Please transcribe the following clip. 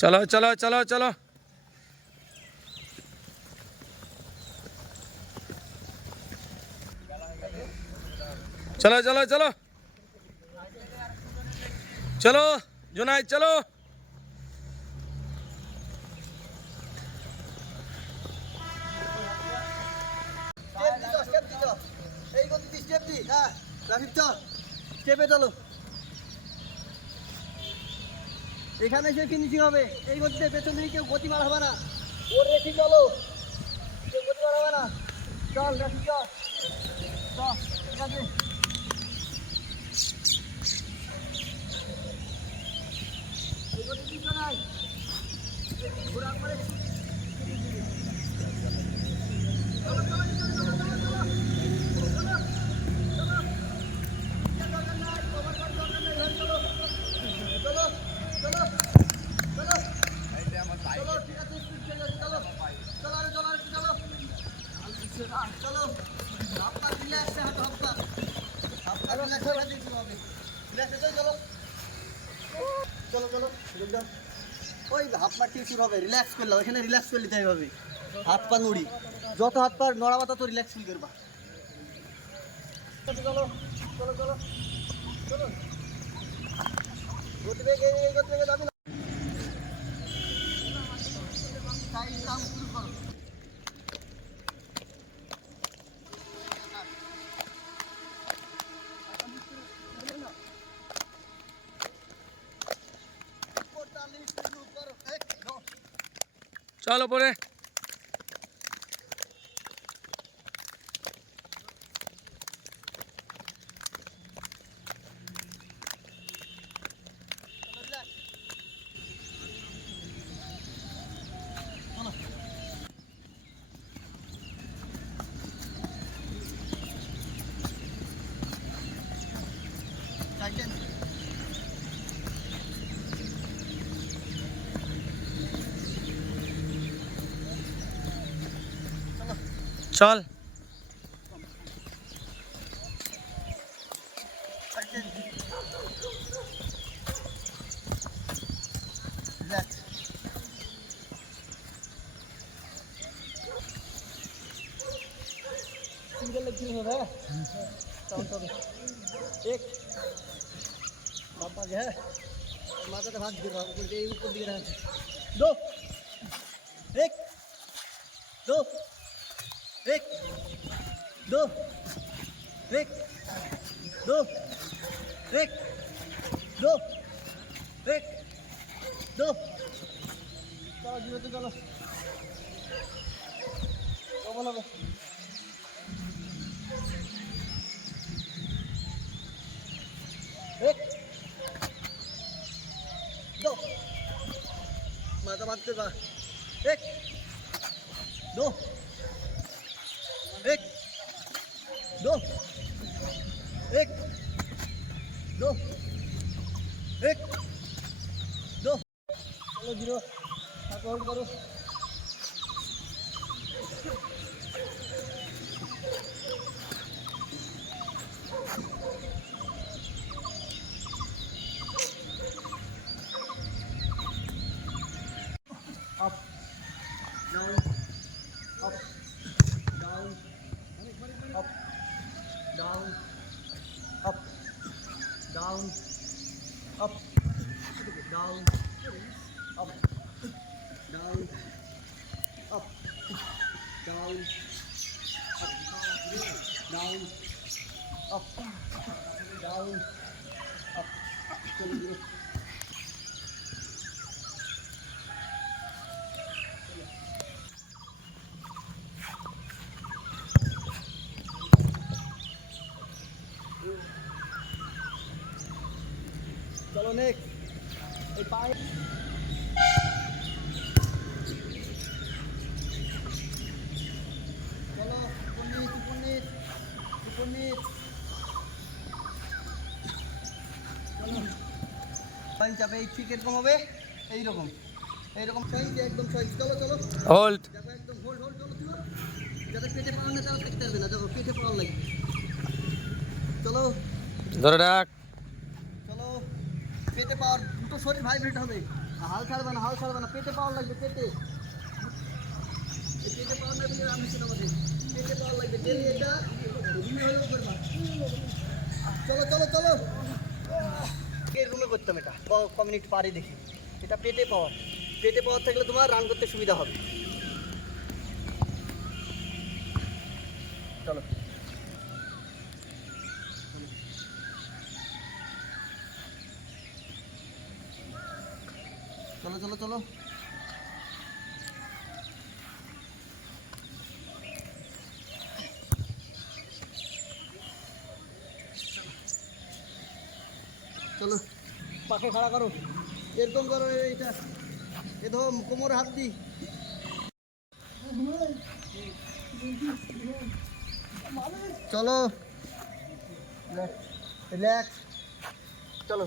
चलो चलो चलो चलो चलो चलो चलो चलो जुनाइद चलो স্টেপে চলো, এখানে সে ফিনিশিং হবে। এই গতিতে পেছন থেকে কেউ গতি বাড়াবে না, ওর রেখে চলো, কেউ গতি বাড়াবে না। চল রাখি চল, ঠিক আছে। এই গতি কিছু নাই, ঘোরা করে ওই হাত পা ঠিক শুরু হবে, রিল্যাক্স করলাম, এখানে রিল্যাক্স করে নিতে হবে। হাত পা নড়ি, যত হাত পা নড়াবা তত রিল্যাক্স ফিল করবা। চলো চলো চলো চলো, গতি বেগে যাবি না, শুরু করো। चलो परे चल सिंगल लेग हो रहा है, काउंटर एक पापा जो है माता का हाथ गिर रहा है, ऊपर दिख रहा है। दो एक दो एक दो एक दो एक दो एक दो, चलो जीरो तो चलो बोलो एक दो, माता बात कर बा, एक दो एक दो एक दो एक दो, चलो जीरो होल्ड करो। Up down up down up down up down up down up down up down down up down up, चलो चलो नेक्स्ट एक पाए चलो पुनीत चलो পানি চাপে এই ঠিক এরকম হবে, এইরকম সাইজ একদম সাইজ। চলো চলো होल्ड দেখো একদম হোল্ড চলো চলো, যাতে পেটে পাওয়া না তাও দেখতে হবে না, দেখো পেটে পাওয়া লাগে। চলো ধরে রাখ চলো, পেটে পাওয়ার দুটো শরীর ভাইব্রেট হবে, হাল ছাড়বে না, হাল ছাড়বে না, পেটে পাওয়ার লাগবে, পেটে পেটে পাওয়ার লাগবে, আমি সেটা আমাদের পেটে পাওয়ার লাগবে, ডেলি এটা রুমে হলেও করবা। চলো চলো চলো, এর রুমে করতাম এটা কমিউনিটি পারি দেখি। এটা পেটে পাওয়ার, পেটে পাওয়ার থাকলে তোমার রান করতে সুবিধা হবে। চলো চলো চলো চলো, চলো পাখে খাড়া করো, এরকম করো, এইটা এ ধরো কোমরে হাত দি। চলো রিল্যাক্স, চলো।